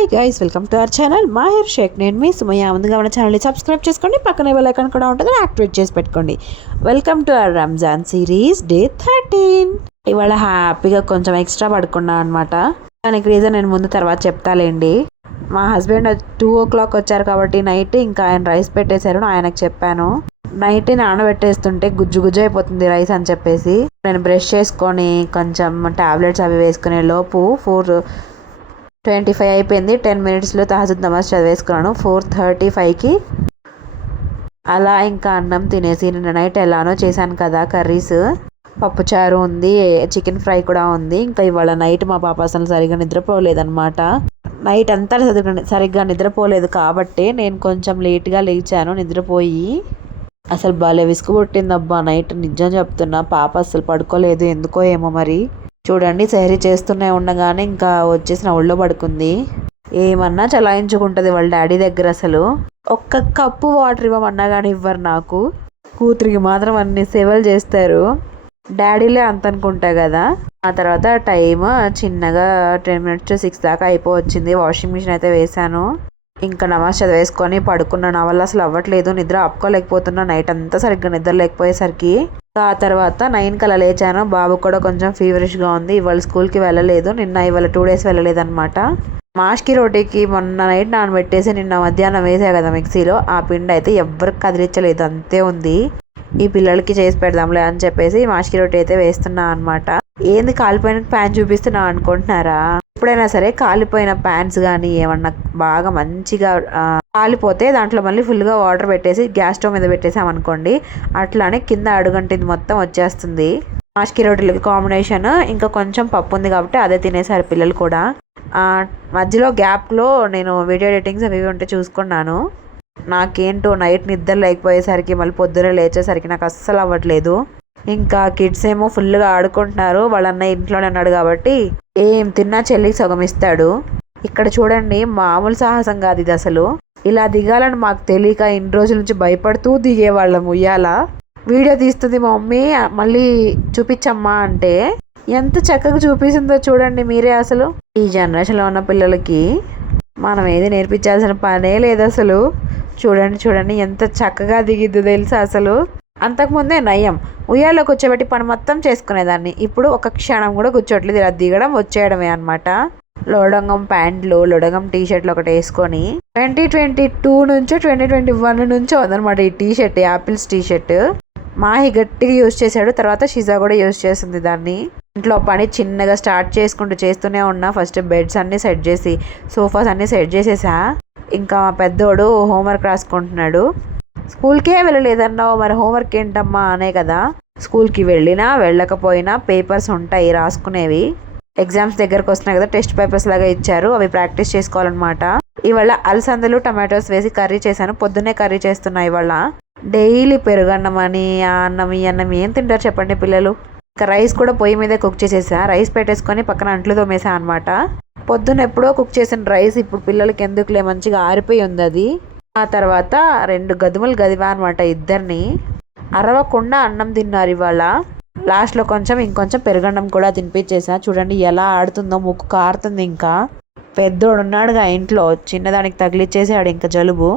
Hi guys, welcome to our channel Mahir Shaikh. నేను మీ Sumayya. ముందుగా మన ఛానల్ని సబ్స్క్రైబ్ చేసుకోండి, పక్కనే బెల్ ఐకాన్ కూడా ఉంటుంది, యాక్టివేట్ చేసి పెట్టుకోండి. Welcome to hour Ramzan series day 13. ఇవాళ హ్యాపీగా కొంచెం ఎక్స్ట్రా పడుకున్నా అనమాట. దానికి రీజన్ నేను ముందు తర్వాత చెప్తాలేండి. మా హస్బెండ్ 2 o'clock వచ్చారు కాబట్టి నైట్ ఇంకా ఆయన రైస్ పెట్టేశారు. ఆయనకు చెప్పాను నైట్ నానబెట్టేస్తుంటే గుజ్జు గుజ్జు అయిపోతుంది రైస్ అని చెప్పేసి. నేను బ్రష్ చేసుకొని కొంచెం టాబ్లెట్స్ అవి వేసుకునే లోపు 4:25 అయిపోయింది. 10 minutesలో తహజుద్ నమాజ్ చదివేసుకున్నాను. 4:35కి అలా ఇంకా అన్నం తినేసి, నిన్న నైట్ ఎలానో చేశాను కదా కర్రీస్, పప్పుచారు ఉంది, చికెన్ ఫ్రై కూడా ఉంది. ఇంకా ఇవాళ నైట్ మా పాప అసలు సరిగ్గా నిద్రపోలేదన్నమాట. నైట్ అంతా సరిగ్గా నిద్రపోలేదు కాబట్టి నేను కొంచెం లేట్గా లేచాను. నిద్రపోయి అసలు భలే విసుగు పుట్టిందబ్బా నైట్, నిజం చెప్తున్నా. పాప అసలు పడుకోలేదు, ఎందుకో ఏమో మరి. చూడండి, సెహరీ చేస్తూనే ఉండగానే ఇంకా వచ్చేసి నా ఒళ్ళో పడుకుంది. ఏమన్నా చలాయించుకుంటుంది వాళ్ళ డాడీ దగ్గర. అసలు ఒక్క కప్పు వాటర్ ఇవ్వమన్నా కానీ ఇవ్వరు నాకు. కూతురికి మాత్రం అన్ని సేవలు చేస్తారు. డాడీలే అంత అనుకుంటా కదా. ఆ తర్వాత టైం చిన్నగా 10 minutes to 6 దాకా అయిపోవచ్చింది. వాషింగ్ మిషన్ అయితే వేసాను. ఇంకా నమాజ్ చదివేసుకొని పడుకున్నా. నా వల్ల అసలు అవ్వట్లేదు, నిద్ర ఆపుకోలేకపోతున్నా. నైట్ అంతా సరిగ్గా నిద్ర లేకపోయేసరికి ఆ తర్వాత 9కి అలా లేచాను. బాబు కూడా కొంచెం ఫీవరిష్గా ఉంది. ఇవాళ స్కూల్కి వెళ్ళలేదు. ఇవాళ 2 days వెళ్ళలేదు అనమాట. మాష్కి రోటీకి మొన్న నైట్ నానబెట్టేసి నిన్న మధ్యాహ్నం వేసా కదా మిక్సీలో, ఆ పిండి అయితే ఎవ్వరికి కదిలించలేదు, అంతే ఉంది. ఈ పిల్లలకి చేసి పెడదాంలే అని చెప్పేసి మాష్కి రోటీ అయితే వేస్తున్నా అనమాట. ఏంది కాలిపోయిన ప్యాన్ చూపిస్తున్నా అనుకుంటున్నారా? ఎప్పుడైనా సరే కాలిపోయిన ప్యాన్స్ కానీ ఏమన్నా బాగా మంచిగా కాలిపోతే దాంట్లో మళ్ళీ ఫుల్గా వాటర్ పెట్టేసి గ్యాస్ స్టవ్ మీద పెట్టేసామనుకోండి, అట్లానే కింద అడుగంటిది మొత్తం వచ్చేస్తుంది. మాష్కి రోటీలకి కాంబినేషన్ ఇంకా కొంచెం పప్పు ఉంది కాబట్టి అదే తినేసారు పిల్లలు కూడా. మధ్యలో గ్యాప్లో నేను వీడియో ఎడిటింగ్స్ అవి ఉంటే చూసుకున్నాను. నాకేంటో నైట్ నిద్ర లేకపోయేసరికి మళ్ళీ పొద్దున్నే లేచేసరికి నాకు అస్సలు అవ్వట్లేదు. ఇంకా కిడ్స్ ఏమో ఫుల్గా ఆడుకుంటున్నారు. వాళ్ళ అన్నయ్య ఇంట్లోనే ఉన్నాడు కాబట్టి ఏం తిన్నా చెల్లికి సగం ఇస్తాడు. ఇక్కడ చూడండి, మామూలు సాహసం కాదు ఇది అసలు. ఇలా దిగాలని మాకు తెలియక ఇన్ని రోజుల నుంచి భయపడుతూ దిగేవాళ్ళం. ఉయ్యాల వీడియో తీస్తుంది మా మమ్మీ, మళ్ళీ చూపించమ్మా అంటే ఎంత చక్కగా చూపిస్తుందో చూడండి మీరే. అసలు ఈ జనరేషన్లో ఉన్న పిల్లలకి మనం ఏది నేర్పించాల్సిన పనే లేదు అసలు. చూడండి ఎంత చక్కగా దిగిద్దు తెలుసా అసలు. అంతకుముందే నయం, ఉయ్యాల్లో కూర్చోబెట్టి పని మొత్తం చేసుకునేదాన్ని. ఇప్పుడు ఒక క్షణం కూడా కూర్చోట్లేదు, ఇలా దిగడం వచ్చేయడమే అనమాట. లోడంగం ప్యాంట్లు, లోడంగం టీషర్ట్లు ఒకటి వేసుకొని 2022 నుంచో 2021 నుంచో ఉందనమాట ఈ టీషర్ట్, యాపిల్స్ టీషర్ట్. మాహి గట్టిగా యూజ్ చేశాడు, తర్వాత షిజా కూడా యూజ్ చేస్తుంది దాన్ని. ఇంట్లో పని చిన్నగా స్టార్ట్ చేస్తూనే ఉన్నా. ఫస్ట్ బెడ్స్ అన్నీ సెట్ చేసి, సోఫాస్ అన్నీ సెట్ చేసేసా. ఇంకా పెద్దోడు హోంవర్క్ రాసుకుంటున్నాడు. స్కూల్కే వెళ్ళలేదన్నావు, మరి హోంవర్క్ ఏంటమ్మా అనే కదా. స్కూల్కి వెళ్ళినా వెళ్ళకపోయినా పేపర్స్ ఉంటాయి రాసుకునేవి. ఎగ్జామ్స్ దగ్గరకు వస్తున్నాయి కదా, టెస్ట్ పేపర్స్ లాగా ఇచ్చారు, అవి ప్రాక్టీస్ చేసుకోవాలన్నమాట. ఇవాళ అలసందలు టమాటోస్ వేసి కర్రీ చేశాను. పొద్దున్నే కర్రీ చేస్తున్నా ఇవాళ. డైలీ పెరుగన్నం అని ఆ అన్నం ఈ అన్నం ఏం తింటారు చెప్పండి పిల్లలు. ఇంకా రైస్ కూడా పొయ్యి మీదే కుక్ చేసేసా. రైస్ పెట్టేసుకొని పక్కన అంట్లు తోమేసా అనమాట. పొద్దున్న ఎప్పుడో కుక్ చేసిన రైస్ ఇప్పుడు పిల్లలకి ఎందుకులే, మంచిగా ఆరిపోయి ఉంది అది. ఆ తర్వాత 2 గదుములు గదివా అనమాట. ఇద్దరిని అరవకుండా అన్నం తిన్నారు ఇవాళ. లాస్ట్లో ఇంకొంచెం పెరుగన్నం కూడా తినిపించేసా. చూడండి ఎలా ఆడుతుందో, ముక్కు కారుతుంది. ఇంకా పెద్దోడు ఉన్నాడుగా ఇంట్లో, చిన్నదానికి తగిలిచ్చేసాడు ఇంకా జలుబు.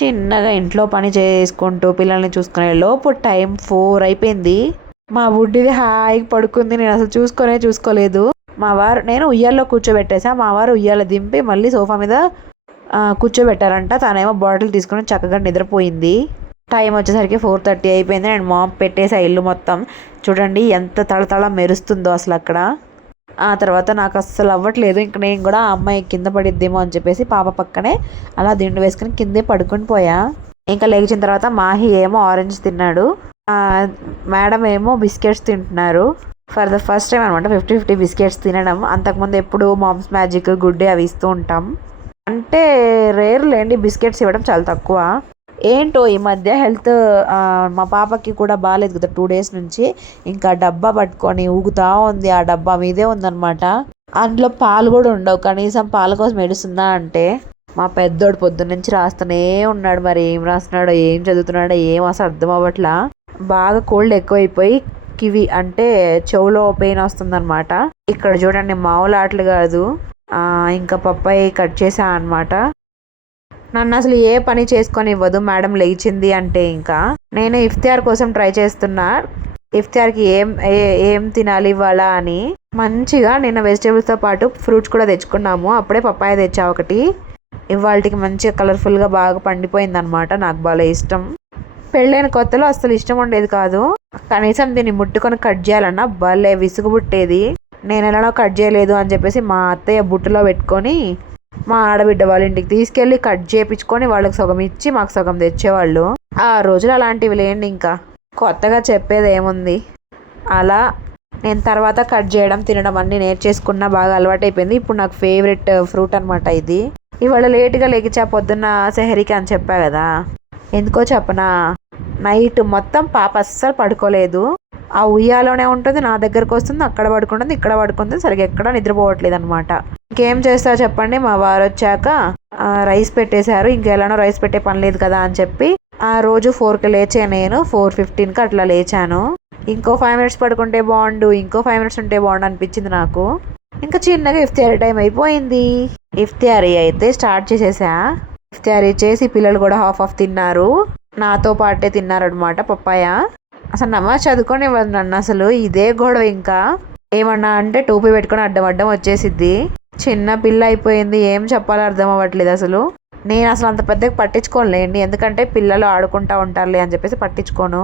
చిన్నగా ఇంట్లో పని చేసుకుంటూ పిల్లల్ని చూసుకునే లోపు టైం 4 అయిపోయింది. మా బుడ్డిది హాయిగా పడుకుంది. నేను అసలు చూసుకోలేదు. నేను ఉయ్యాల్లో కూర్చోబెట్టేసా. మా వారు ఉయ్యాల దింపి మళ్ళీ సోఫా మీద కూర్చోబెట్టారంట. తనేమో బాటిల్ తీసుకొని చక్కగా నిద్రపోయింది. టైం వచ్చేసరికి 4:30 అయిపోయింది. నేను మాప్ పెట్టేసా ఇల్లు మొత్తం. చూడండి ఎంత తళతళ మెరుస్తుందో అసలు అక్కడ. ఆ తర్వాత నాకు అస్సలు అవ్వట్లేదు. ఇంక నేను కూడా ఆ అమ్మాయి కింద పడిద్దేమో అని చెప్పేసి పాప పక్కనే అలా దిండు వేసుకుని కిందే పడుకుని పోయా. ఇంకా లేచిన తర్వాత మాహి ఏమో ఆరెంజ్ తిన్నాడు, మేడం ఏమో బిస్కెట్స్ తింటున్నారు. ఫర్ ద ఫస్ట్ టైం అనమాట 50-50 బిస్కెట్స్ తినడం. అంతకుముందు ఎప్పుడు మామ్స్ మ్యాజిక్, గుడ్ డే అవి ఇస్తూ ఉంటాం. అంటే రేర్ లేండి, బిస్కెట్స్ ఇవ్వడం చాలా తక్కువ. ఏంటో ఈ మధ్య హెల్త్ మా పాపకి కూడా బాగాలేదు కదా 2 days నుంచి. ఇంకా డబ్బా పట్టుకొని ఊగుతా ఉంది. ఆ డబ్బా మీదే ఉందన్నమాట. అందులో పాలు కూడా ఉండవు. కనీసం పాల కోసం ఏడుస్తుందా అంటే. మా పెద్దోడు పొద్దున్న నుంచి రాస్తూనే ఉన్నాడు. మరి ఏం రాస్తున్నాడో, ఏం చదువుతున్నాడో ఏం అసలు అర్థం అవ్వట్లా. బాగా కోల్డ్ ఎక్కువైపోయి కివి అంటే చెవులో పెయిన్ వస్తుందన్నమాట. ఇక్కడ చూడండి, మామూలు ఆటలు కాదు, ఇంకా పప్పాయి కట్ చేసా అనమాట. నన్ను అసలు ఏ పని చేసుకొని ఇవ్వదు మేడం లేచింది అంటే. ఇంకా నేను ఇఫ్తియార్ కోసం ట్రై చేస్తున్నా, ఇఫ్తియార్కి ఏం తినాలి ఇవాళ అని. మంచిగా నిన్న వెజిటేబుల్స్తో పాటు ఫ్రూట్స్ కూడా తెచ్చుకున్నాము. అప్పుడే పప్పాయ తెచ్చా ఒకటి. ఇవాళకి మంచిగా కలర్ఫుల్గా బాగా పండిపోయింది అనమాట. నాకు బాగా ఇష్టం. పెళ్ళైన కొత్తలో అసలు ఇష్టం ఉండేది కాదు. కనీసం దీన్ని ముట్టుకొని కట్ చేయాలన్నా భలే విసుగు పుట్టేది. నేను ఎలానో కట్ చేయలేదు అని చెప్పేసి మా అత్తయ్య బుట్టలో పెట్టుకొని మా ఆడబిడ్డ వాళ్ళ ఇంటికి తీసుకెళ్ళి కట్ చేయించుకొని వాళ్ళకి సగం ఇచ్చి మాకు సగం తెచ్చేవాళ్ళు. ఆ రోజులు అలాంటివి లేండి. ఇంకా కొత్తగా చెప్పేది ఏముంది. అలా నేను తర్వాత కట్ చేయడం తినడం అన్నీ నేర్చేసుకున్న బాగా అలవాటు అయిపోయింది. ఇప్పుడు నాకు ఫేవరెట్ ఫ్రూట్ అనమాట ఇది. ఇవాళ లేట్గా లేకిచ్చా పొద్దున్న సెహరికి అని చెప్పా కదా. ఎందుకో చెప్పనా, నైట్ మొత్తం పాప అస్సలు పడుకోలేదు. ఆ ఉయ్యాలోనే ఉంటుంది, నా దగ్గరకు వస్తుంది, అక్కడ పడుకుంటుంది, ఇక్కడ పడుకుంటుంది, సరిగ్గా ఎక్కడ నిద్రపోవట్లేదు అనమాట. ఇంకేం చేస్తా చెప్పండి. మా వారు వచ్చాక రైస్ పెట్టేశారు. ఇంకెలానో రైస్ పెట్టే పని లేదు కదా అని చెప్పి ఆ రోజు 4కి లేచా. నేను 4:15కి అట్లా లేచాను. ఇంకో 5 మినిట్స్ పడుకుంటే బాగుండు, ఇంకో 5 మినిట్స్ ఉంటే బాగుండు అనిపించింది నాకు. ఇంకా చిన్నగా ఇఫ్తియారీ టైం అయిపోయింది. ఇఫ్తియారీ అయితే స్టార్ట్ చేసేసా. ఇఫ్తియారీ చేసి పిల్లలు కూడా హాఫ్ తిన్నారు, నాతో పాటే తిన్నారనమాట పప్పాయ. అసలు నమాజ్ చదువుకొని నన్ను అసలు ఇదే గొడవ. ఇంకా ఏమన్నా అంటే టోపీ పెట్టుకొని అడ్డం వచ్చేసిద్ది. చిన్న పిల్ల అయిపోయింది, ఏం చెప్పాలో అర్థం అవ్వట్లేదు అసలు. నేను అసలు అంత పెద్దగా పట్టించుకోలేండి, ఎందుకంటే పిల్లలు ఆడుకుంటా ఉంటారులే అని చెప్పేసి పట్టించుకోను.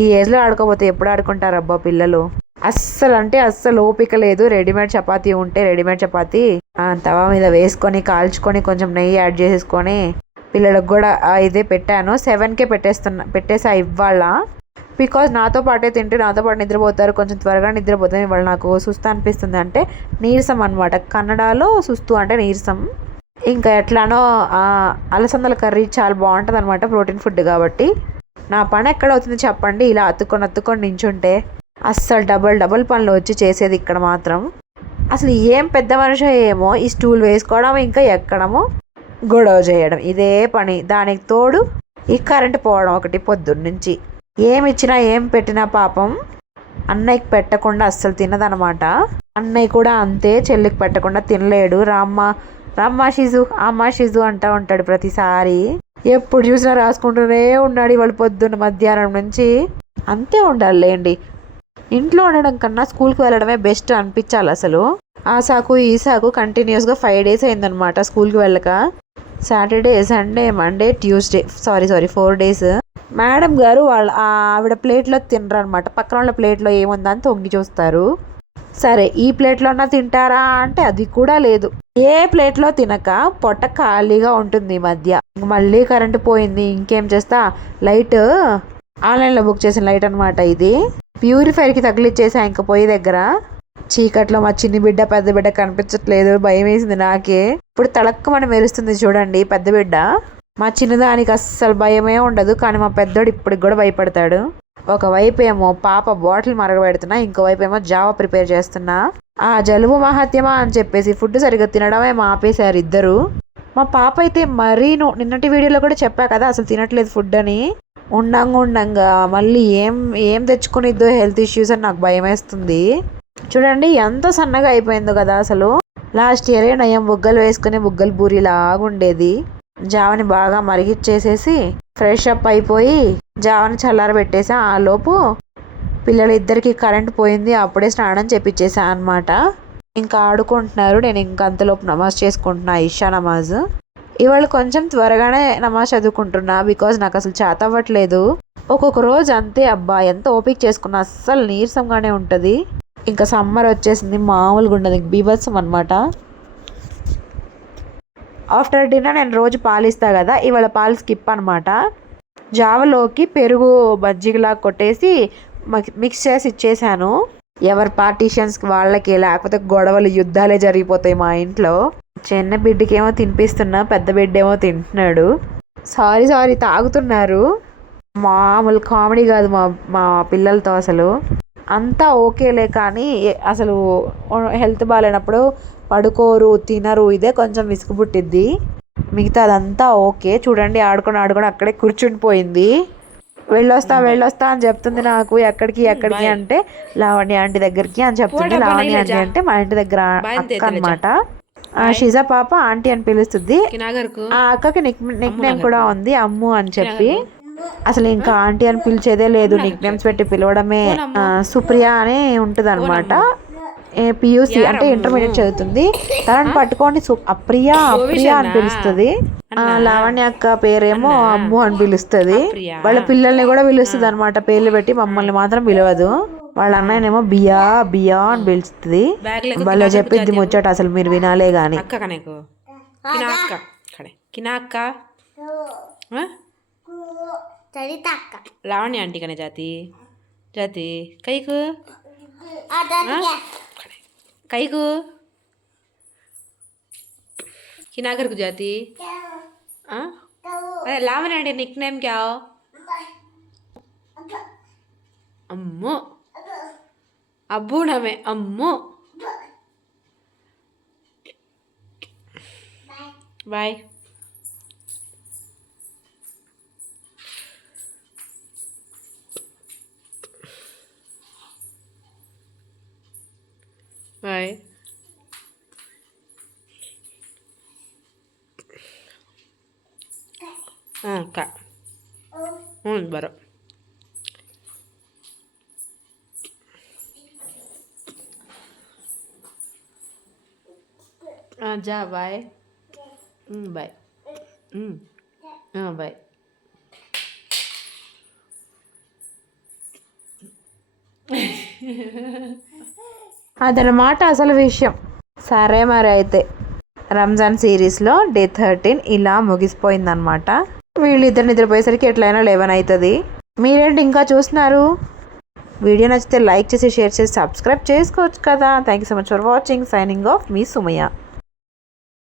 ఈ ఏజ్లో ఆడుకోపోతే ఎప్పుడు ఆడుకుంటారు అబ్బా పిల్లలు. అస్సలు ఓపిక లేదు. రెడీమేడ్ చపాతీ ఉంటే రెడీమేడ్ చపాతీ తవా మీద వేసుకొని కాల్చుకొని కొంచెం నెయ్యి యాడ్ చేసేసుకొని పిల్లలకు కూడా ఇదే పెట్టాను. 7కే పెట్టేసా ఇవాళ. బికాజ్ నాతో పాటే తింటే నాతో పాటు నిద్రపోతారు, కొంచెం త్వరగా నిద్రపోతారు. ఇవాళ నాకు సుస్తు అనిపిస్తుంది, అంటే నీరసం అనమాట. కన్నడలో సుస్తు అంటే నీరసం. ఇంకా ఎట్లానో అలసందల కర్రీ చాలా బాగుంటుంది అనమాట, ప్రోటీన్ ఫుడ్ కాబట్టి. నా పని ఎక్కడ అవుతుంది చెప్పండి, ఇలా అత్తుకొని నించుంటే. అస్సలు డబల్ పనులు వచ్చి చేసేది ఇక్కడ మాత్రం. అసలు ఏం పెద్ద మనిషి ఏమో, ఈ స్టూల్ వేసుకోవడం ఇంకా ఎక్కడము గొడవ చేయడం ఇదే పని. దానికి తోడు ఈ కరెంటు పోవడం ఒకటి పొద్దున్నుంచి. ఏమి ఇచ్చినా ఏం పెట్టినా పాపం అన్నయ్యకి పెట్టకుండా అస్సలు తినదనమాట. అన్నయ్య కూడా అంతే, చెల్లికి పెట్టకుండా తినలేడు. రామ్మ షిజు అమ్మ షిజు అంటూ ఉంటాడు ప్రతిసారి. ఎప్పుడు చూసినా రాసుకుంటూనే ఉన్నాడు ఇవాళ పొద్దున్న మధ్యాహ్నం నుంచి. అంతే ఉండాలిలేండి. ఇంట్లో ఉండడం కన్నా స్కూల్కి వెళ్ళడమే బెస్ట్ అనిపించాలి అసలు. ఆ సాకు ఈ సాకు కంటిన్యూస్గా 5 days అయిందనమాట స్కూల్కి వెళ్ళక. Saturday, Sunday, Monday, Tuesday, sorry 4 days. Madam గారు ఆవిడ ప్లేట్లో తినరు అనమాట. పక్కన వాళ్ళ ప్లేట్లో ఏముందని తొంగి చూస్తారు. సరే ఈ ప్లేట్లో అన్నా తింటారా అంటే అది కూడా లేదు. ఏ ప్లేట్లో తినక పొట్ట ఖాళీగా ఉంటుంది ఈ మధ్య. మళ్ళీ కరెంటు పోయింది. ఇంకేం చేస్తా, లైట్ ఆన్లైన్లో బుక్ చేసిన లైట్ అనమాట ఇది. ప్యూరిఫైర్కి తగిలిచ్చేసా ఇంక పొయ్యి దగ్గర. చీకట్లో మా చిన్ని బిడ్డ పెద్ద బిడ్డ కనిపించట్లేదు, భయం వేసింది నాకే. ఇప్పుడు తళక్కుమని మెరుస్తుంది చూడండి పెద్ద బిడ్డ. మా చిన్నదానికి అస్సలు భయమే ఉండదు, కానీ మా పెద్దోడు ఇప్పటికి కూడా భయపడతాడు. ఒకవైపు ఏమో పాప బాటిల్ మరగబెడుతున్నా, ఇంకోవైపు ఏమో జావా ప్రిపేర్ చేస్తున్నా. ఆ జలుబు మహత్యమా అని చెప్పేసి ఫుడ్ సరిగ్గా తినడమే ఆపేశారు ఇద్దరు. మా పాప అయితే మరీను, నిన్నటి వీడియోలో కూడా చెప్పా కదా అసలు తినట్లేదు ఫుడ్ అని. ఉండంగా మళ్ళీ ఏం తెచ్చుకునిద్దో హెల్త్ ఇష్యూస్ అని నాకు భయం వేస్తుంది. చూడండి ఎంత సన్నగా అయిపోయిందో కదా అసలు. లాస్ట్ ఇయరే నయం బుగ్గలు వేసుకుని బుగ్గలు బూరిలాగుండేది. జావని బాగా మరిగిచ్చేసేసి ఫ్రెష్ అప్ అయిపోయి జావని చల్లారబెట్టేసా. ఆ లోపు పిల్లలిద్దరికి కరెంట్ పోయింది. అప్పుడే స్నానం చేపించేసా అనమాట. ఇంకా ఆడుకుంటున్నారు. నేను ఇంకా అంతలోపు నమాజ్ చేసుకుంటున్నా, ఇషా నమాజ్. ఇవాళ కొంచెం త్వరగానే నమాజ్ చదువుకుంటున్నా, బికాజ్ నాకు అసలు చేత అవ్వట్లేదు. ఒక్కొక్క రోజు అంతే అబ్బా, ఎంత ఓపిక చేసుకున్నా అస్సలు నీరసంగానే ఉంటుంది. ఇంకా సమ్మర్ వచ్చేసింది, మామూలుగా ఉండదు, బీభత్సం అనమాట. ఆఫ్టర్ డిన్నర్ నేను రోజు పాలు ఇస్తా కదా, ఇవాళ పాలు స్కిప్ అనమాట. జావలోకి పెరుగు మజ్జిగలా కొట్టేసి మిక్స్ చేసి ఇచ్చేసాను. ఎవరి పార్టీషన్స్కి వాళ్ళకి, లేకపోతే గొడవలు యుద్ధాలే జరిగిపోతాయి మా ఇంట్లో. చిన్న బిడ్డకేమో తినిపిస్తున్నా, పెద్ద బిడ్డ ఏమో తింటున్నాడు. సారీ తాగుతున్నారు. మామూలు కామెడీ కాదు మా పిల్లలతో అసలు. అంతా ఓకేలే, కానీ అసలు హెల్త్ బాగాలేనప్పుడు పడుకోరు, తినరు, ఇదే కొంచెం విసుగు పుట్టిద్ది. మిగతా అదంతా ఓకే. చూడండి ఆడుకొని అక్కడే కూర్చుండిపోయింది. వెళ్ళొస్తా అని చెప్తుంది నాకు. ఎక్కడికి అంటే లావణ్య ఆంటీ దగ్గరికి అని చెప్తుంది. లావణ్య ఆంటీ అంటే మా ఇంటి దగ్గర అక్క అనమాట. షిజా పాప ఆంటీ అని పిలుస్తుంది. కినాగర్కు ఆ అక్కకి నిక్ నేమ్ కూడా ఉంది, అమ్ము అని చెప్పి. అసలు ఇంకా ఆంటీ అని పిలిచేదే లేదు, నిక్ నేమ్స్ పెట్టి పిలవడమే. సుప్రియ అని ఉంటుంది అనమాట. పియూసి అంటే ఇంటర్మీడియట్ చదువుతుంది. తనని పట్టుకొని అప్రియ అప్రియ అని పిలుస్తుంది. లావణ్య అక్క పేరేమో అమ్ము అని పిలుస్తుంది. వాళ్ళ పిల్లల్ని కూడా పిలుస్తుంది అనమాట పేర్లు పెట్టి, మమ్మల్ని మాత్రం పిలవదు. వాళ్ళ అన్నయ్యనేమో బియా బియా అని పిలుస్తుంది. వాళ్ళ చెప్పిద్ది ముచ్చట అసలు మీరు వినాలే గాని. లావణ్య ఆంటీ కనే జాతి జాతి కైకు కైకు किनागर को जाती अरे लावण्य आंटी निक नेम क्या हो अम्मू अब्बू नाम है Ammu bye bye kak baru aja bye bye bye అదనమాట అసలు విషయం. సరే మరి అయితే రంజాన్ సిరీస్లో డే 13 ఇలా ముగిసిపోయిందనమాట. వీళ్ళిద్దరు నిద్రపోయేసరికి ఎట్లయినా 11 అవుతుంది. మీరేంటి ఇంకా చూస్తున్నారు? వీడియో నచ్చితే లైక్ చేసి షేర్ చేసి సబ్స్క్రైబ్ చేసుకోవచ్చు కదా. Thank you so much for watching. Signing off me Sumayya.